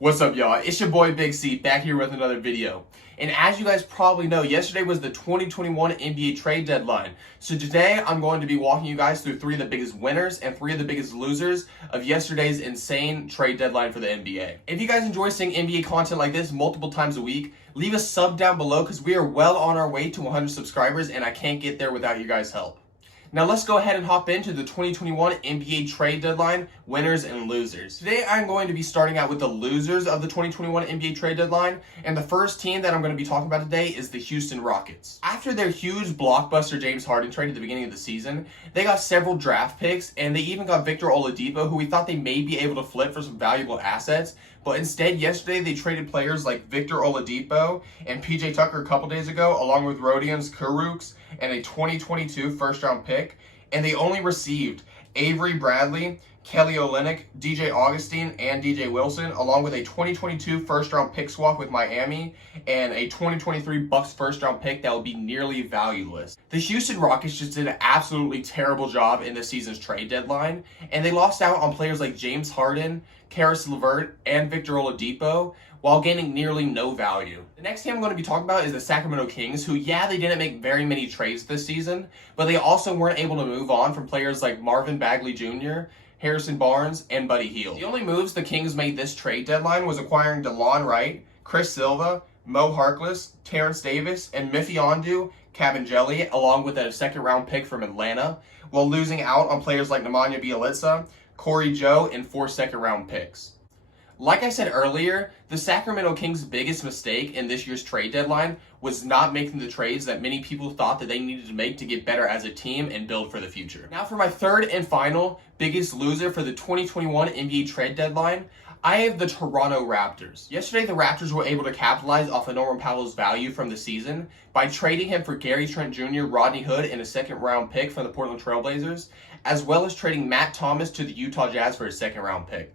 What's up, y'all? It's your boy Big C back here with another video. And as you guys probably know, yesterday was the 2021 NBA trade deadline. So today I'm going to be walking you guys through 3 of the biggest winners and 3 of the biggest losers of yesterday's insane trade deadline for the NBA. If you guys enjoy seeing NBA content like this multiple times a week, leave a sub down below because we are well on our way to 100 subscribers and I can't get there without you guys' help. Now let's go ahead and hop into the 2021 NBA trade deadline winners and losers. Today I'm going to be starting out with the losers of the 2021 NBA trade deadline, and the first team that I'm going to be talking about today is the Houston Rockets. After their huge blockbuster James Harden trade at the beginning of the season, they got several draft picks and they even got Victor Oladipo, who we thought they may be able to flip for some valuable assets. But instead, yesterday they traded players like Victor Oladipo and PJ Tucker a couple days ago, along with Rodions Kurucs and a 2022 first-round pick. And they only received Avery Bradley, Kelly Olynyk, DJ Augustine, and DJ Wilson, along with a 2022 first-round pick swap with Miami and a 2023 Bucks first-round pick that will be nearly valueless. The Houston Rockets just did an absolutely terrible job in this season's trade deadline, and they lost out on players like James Harden, Karis LeVert, and Victor Oladipo, while gaining nearly no value. The next team I'm going to be talking about is the Sacramento Kings, who, they didn't make very many trades this season, but they also weren't able to move on from players like Marvin Bagley Jr., Harrison Barnes, and Buddy Hield. The only moves the Kings made this trade deadline was acquiring DeLon Wright, Chris Silva, Mo Harkless, Terrence Davis, and Mfiondu Kabengele, along with a second-round pick from Atlanta, while losing out on players like Nemanja Bjelica, Corey Joe, and 4 second-round picks. Like I said earlier, the Sacramento Kings' biggest mistake in this year's trade deadline was not making the trades that many people thought that they needed to make to get better as a team and build for the future. Now for my third and final biggest loser for the 2021 NBA trade deadline, I have the Toronto Raptors. Yesterday, the Raptors were able to capitalize off of Norman Powell's value from the season by trading him for Gary Trent Jr., Rodney Hood, and a second-round pick from the Portland Trail Blazers, as well as trading Matt Thomas to the Utah Jazz for a second-round pick.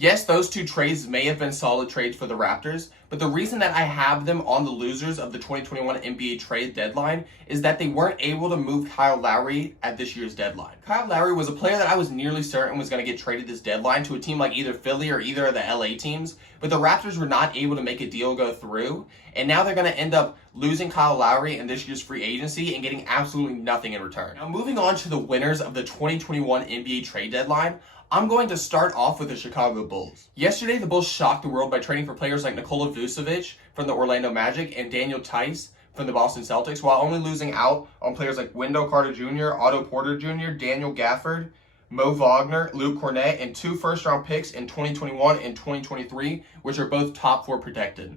Yes, those 2 trades may have been solid trades for the Raptors, but the reason that I have them on the losers of the 2021 NBA trade deadline is that they weren't able to move Kyle Lowry at this year's deadline. Kyle Lowry was a player that I was nearly certain was going to get traded this deadline to a team like either Philly or either of the LA teams, but the Raptors were not able to make a deal go through, and now they're going to end up losing Kyle Lowry in this year's free agency and getting absolutely nothing in return. Now moving on to the winners of the 2021 NBA trade deadline, I'm going to start off with the Chicago Bulls. Yesterday, the Bulls shocked the world by trading for players like Nikola Vucevic from the Orlando Magic and Daniel Tice from the Boston Celtics, while only losing out on players like Wendell Carter Jr., Otto Porter Jr., Daniel Gafford, Mo Wagner, Luke Cornett, and 2 first-round picks in 2021 and 2023, which are both top 4 protected.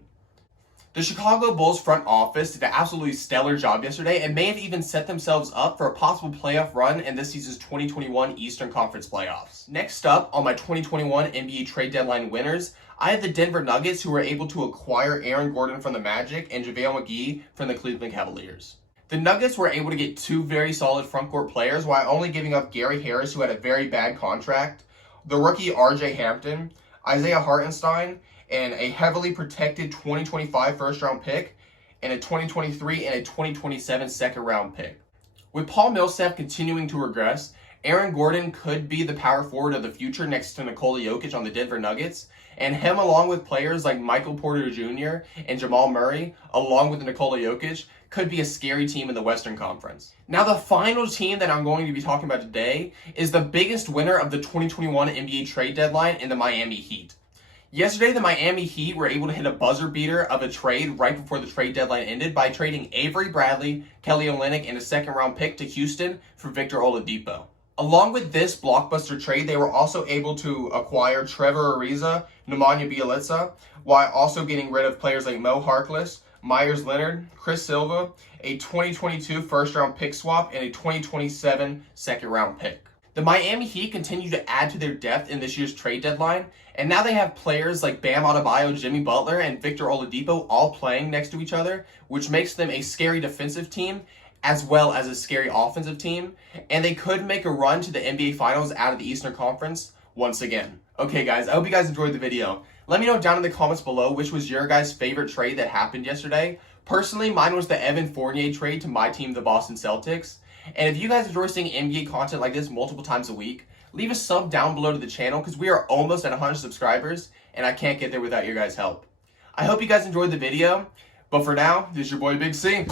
The Chicago Bulls front office did an absolutely stellar job yesterday and may have even set themselves up for a possible playoff run in this season's 2021 Eastern Conference playoffs. Next up on my 2021 NBA trade deadline winners, I have the Denver Nuggets, who were able to acquire Aaron Gordon from the Magic and JaVale McGee from the Cleveland Cavaliers. The Nuggets were able to get 2 very solid frontcourt players while only giving up Gary Harris, who had a very bad contract, the rookie RJ Hampton, Isaiah Hartenstein, and a heavily protected 2025 first-round pick, and a 2023 and a 2027 second-round pick. With Paul Millsap continuing to regress, Aaron Gordon could be the power forward of the future next to Nikola Jokic on the Denver Nuggets, and him along with players like Michael Porter Jr. and Jamal Murray, along with Nikola Jokic, could be a scary team in the Western Conference. Now the final team that I'm going to be talking about today is the biggest winner of the 2021 NBA trade deadline in the Miami Heat. Yesterday, the Miami Heat were able to hit a buzzer beater of a trade right before the trade deadline ended by trading Avery Bradley, Kelly Olynyk, and a second-round pick to Houston for Victor Oladipo. Along with this blockbuster trade, they were also able to acquire Trevor Ariza, Nemanja Bjelica, while also getting rid of players like Mo Harkless, Myers Leonard, Chris Silva, a 2022 first-round pick swap, and a 2027 second-round pick. The Miami Heat continue to add to their depth in this year's trade deadline, and now they have players like Bam Adebayo, Jimmy Butler, and Victor Oladipo all playing next to each other, which makes them a scary defensive team as well as a scary offensive team, and they could make a run to the NBA Finals out of the Eastern Conference once again. Okay guys, I hope you guys enjoyed the video. Let me know down in the comments below which was your guys' favorite trade that happened yesterday. Personally, mine was the Evan Fournier trade to my team, the Boston Celtics. And if you guys enjoy seeing NBA content like this multiple times a week, leave a sub down below to the channel because we are almost at 100 subscribers and I can't get there without your guys' help. I hope you guys enjoyed the video, but for now, this is your boy Big C.